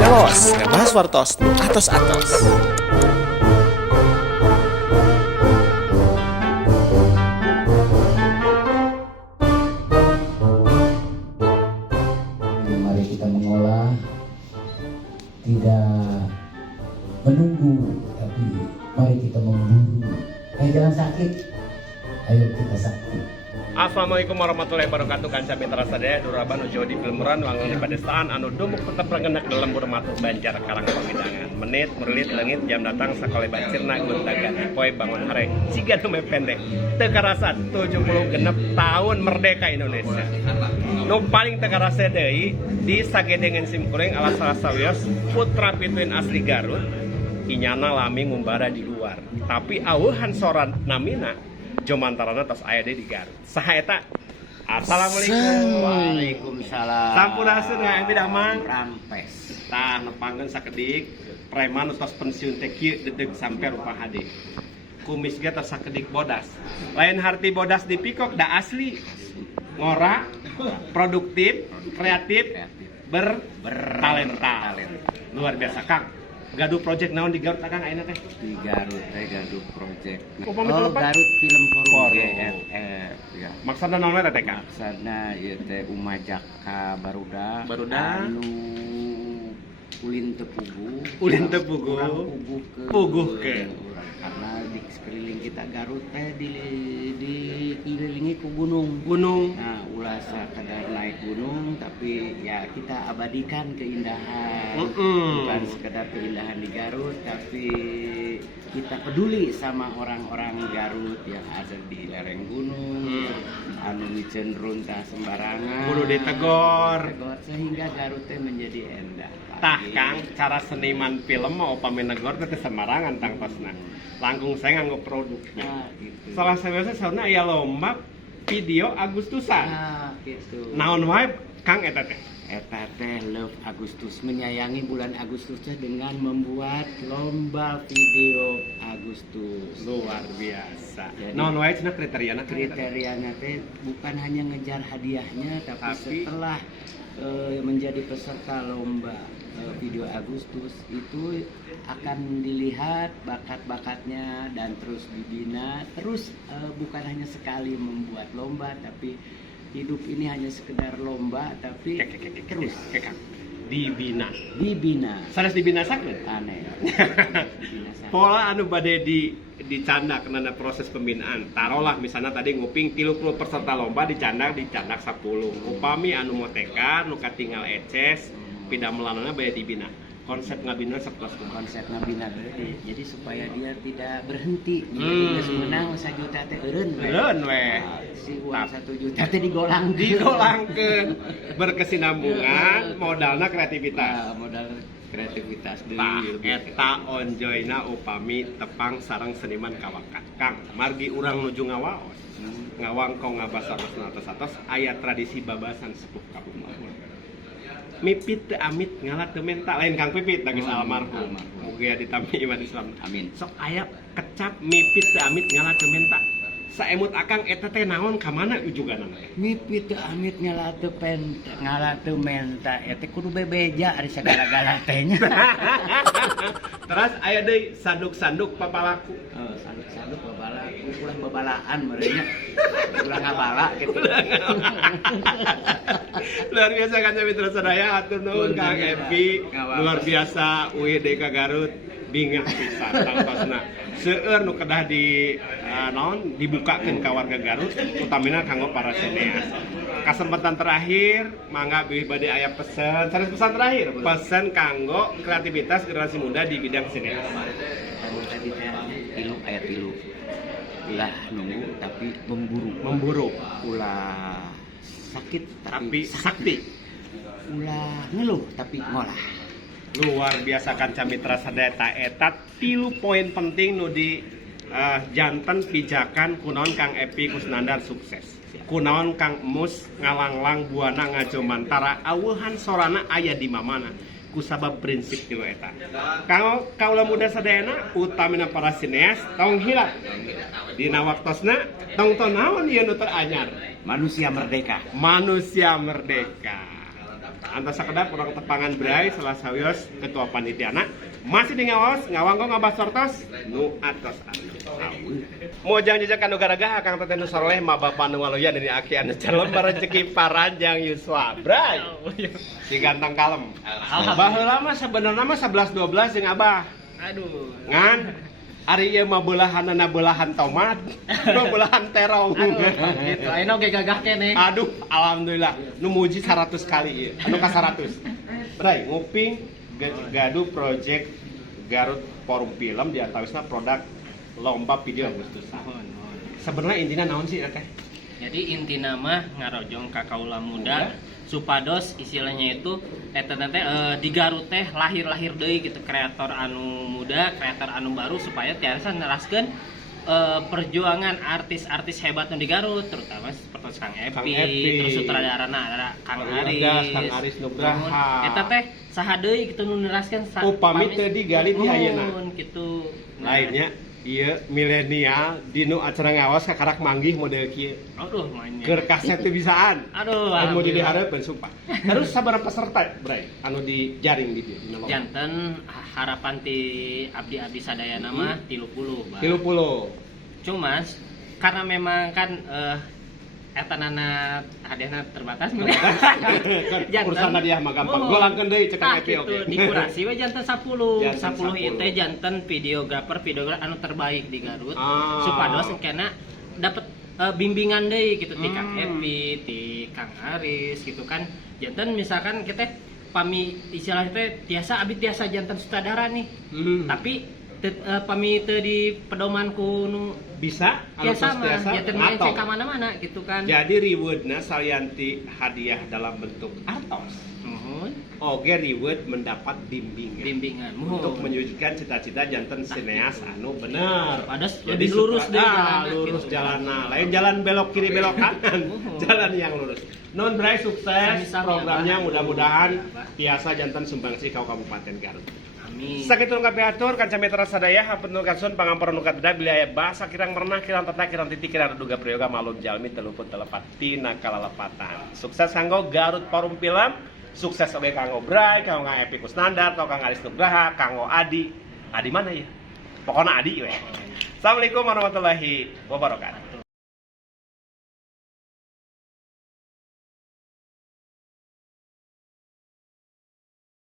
Galos, ngebahas wartos, atos-atos. Mari kita mengolah, tidak menunggu, tapi mari kita memburu. Jangan sakit, ayo kita sakti. Assalamualaikum warahmatullahi wabarakatuh. Kanca mitra sadaya Duraban Ujo di Filmuran wangun di Padestaan anu dumuk tetap rengenak dalam burmatu banjar karang pamidangan menit merlit langit jam datang sakole bacirna gunta ganti poe bangun hare siga nu pendek teu karasa 76 tahun merdeka Indonesia nu paling teu karasa deui di sagedengan simkuring alas sawios putra pituin asli Garut inyana lami ngumbara di luar tapi aweuhan soran namina jomantarana tos aya di Garut. Saha eta? Assalamualaikum. Waalaikumsalam. Sampurasun ngaemi damang. Rampes. Tah nepangkeun sakedik preman tos pensiun teh kieu dedeg sampe rupa hade. Kumis ge tos sakedik bodas. Lain harti bodas di pikok da asli. Ngora, produktif, kreatif, bertalenta. Luar biasa, Kang. Gaduh project naon di Garut Kang ayeuna teh? Di Garut gaduh project. Garut Film Forum GFF ya. Maksudna naon eta teh Kang? Maksudna ieu teh umajak ka Barudak. Anu ulin teu puguh. Ulin teu puguh. Puguh ke. Karena di sekeliling kita Garut teh dikelilingi ku gunung. Nah, ulah sakadar naik gunung tapi ya kita abadikan keindahan. Bukan sekedar keindahan di Garut tapi kita peduli sama orang-orang Garut yang ada di lereng gunung, anu cenderung tak sembarangan. Kudu ditegor. Sehingga Garut teh menjadi endah. Tah Kang, cara seniman film mau upami negor teh sembarangan tangtosna. Langkung saya nganggo produknya. Nah, gitu. Salah satunya sauna aya lomba video Agustusan. Nah, gitu. Naon wae Kang eta teh? Eta teh Love Agustus menyayangi bulan Agustus teh dengan membuat lomba video Agustus. Luar biasa. Jadi, naon wae cenah kriteriana? Kriterianya teh bukan hanya ngejar hadiahnya tapi setelah menjadi peserta lomba video Agustus itu akan dilihat bakat-bakatnya dan terus dibina terus bukan hanya sekali membuat lomba tapi hidup ini hanya sekedar lomba tapi terus dibina sanes dibinasakeun aneh pola anu bade dicandak karena proses pembinaan taruhlah misalnya tadi nguping 30 peserta lomba dicandak 10 upami anu mau TK nu katinggal eces pindah melanona bade dibina konsep ngabina sekelas konsep ngabina berarti jadi supaya dia tidak berhenti geus menang 1 juta teh eureun we si uang 1 juta teh digolangkeun berkesinambungan modalna kreativitas deui eta onjoyna upami tepang sareng seniman kawakan Kang margi urang nuju ngawaos ngawangkong ngabasarosna atos-atos aya tradisi babasan sepuh kabupaten mipit teu amit ngalah teu menta lain Kang Pipit tangis almarhum mugia ditampi iman Islam amin sok aya kecap mipit teu amit ngalah teu menta saemut akang eta teh naon ka mana ujugana mipit teu amit ngalah teu menta eta kudu bebeja ari sagala-gala teh nya terus aya deui sanduk-sanduk papalaku sanduk-sanduk babalaku ulah babalaan merenya ulah ngabala gitu luar biasa kan mitra sadaya atur nuhun Kang Epi luar biasa UID ka Garut bingah pisan tangtosna seueur nu kedah di naon dibukakeun ka warga Garut utamina kanggo para sineas kesempatan terakhir mangga bade aya pesen sanes pesan terakhir pesen kanggo kreativitas generasi muda di bidang sineas tadi teh tilu ulah nunggu tapi memburu ulah sakit tapi sakti ulah ngeluh tapi ngolah luar biasa kanca mitra sadaya eta 3 poin penting nu di janten pijakan kunaon Kang Epi Kusnandar sukses Kunaon Kang Emus ngalanglang buana ngajomantara aweuhan sorana aya di mamana kusabab prinsip tilu eta. Kanggo kaula muda sadayana utamina para sineas tong hilat. Dina waktosna tong naon ieu nu teranyar? Manusia merdeka. Manusia merdeka. Antos sakedap urang tepangan berai salah sawios ketua panitiana masih di ngawas ngawanggo ngabas sortos nu atos anu. Mojang jejak anu garaga Kang Teten Soleh maba panu waluya deui aki anu calon rezeki paranjang Yuswa. Bray. Si ganteng kalem. Baheula mah sabenerna mah 11 12 jeung Abah. Aduh. Ngan ari ieu mah beulahanna beulahan tomat, beulahan terong. Gitu. Ayeuna oge gagah keneh. Aduh, alhamdulillah. Nu muji 100 kali ieu. Anu ka 100. Bray, nguping gaduh project Garut Forum Film di antawisna produk lomba video Agustusan. Sebenarnya intinya naon sih teh? Jadi intina mah ngarojong ka kaula muda supados istilahnya itu eta teh di Garut teh lahir-lahir deui gitu kreator anu muda, kreator anu baru supaya tiasa neraskeun perjuangan artis-artis hebat nu di Garut terutama seperti Kang Epi, terus sutradarana ada Kang Aris Nugraha. Eta teh saha deui gitu nu neraskeun upami teu digali di ayeuna. Gitu. Lainnya ieu milenial dinu acara ngawas kakarak manggih model kieu. Aduh mainnya. Keur kaset teu bisaan. Aduh. Anu mau jadi hareupeun sumpah. Terus sabaraha peserta, Bray? Anu dijaring di dieu. Janten harapan ti abdi-abdi sadayana mah 30, Bang. 30. Cuma karena memang kan etanana hadehna terbatas Urusan hadiah mah gampang. Golangkeun deui cek Epi oke. Dikurasi we janten 10. Janten 10 ieu teh janten videografer anu terbaik di Garut. Ah. Supados engkena dapat bimbingan deui gitu ti Kang Epi, ti Kang Aris gitu kan. Janten misalkan kita pami istilahnya teh tiasa abdi tiasa janten sutradara nih. Tapi pami teu di pedoman ku nu bisa tiasa mah janten main ka mana-mana gitu kan. Jadi rewardna salianti hadiah dalam bentuk artos. Oge reward mendapat bimbingan untuk menyujudkan cita-cita janten sineas anu bener. Padas lebih lurus deh lurus jalanna. Lain jalan belok kiri belok kanan. Jalan yang lurus. Non Bray sukses programnya mudah-mudahan tiasa janten sumbangsi ka Kabupaten Garut. Amin. Sakitu kapiatur kanca mitra sadaya hapunten kansun pangampura nu kateda bilaya basa kirang merenah kirang tata kirang titik kirang duga prayoga malum jalmi teluput telepat tina kalalepatan. Sukses kanggo Garut Forum Film, sukses oge kanggo Bray, kanggo Kang Epi Kusnandar, kanggo Kang Aris Nugraha, kanggo Adi. Adi mana ya? Pokoknya Adi we. Assalamualaikum warahmatullahi wabarakatuh.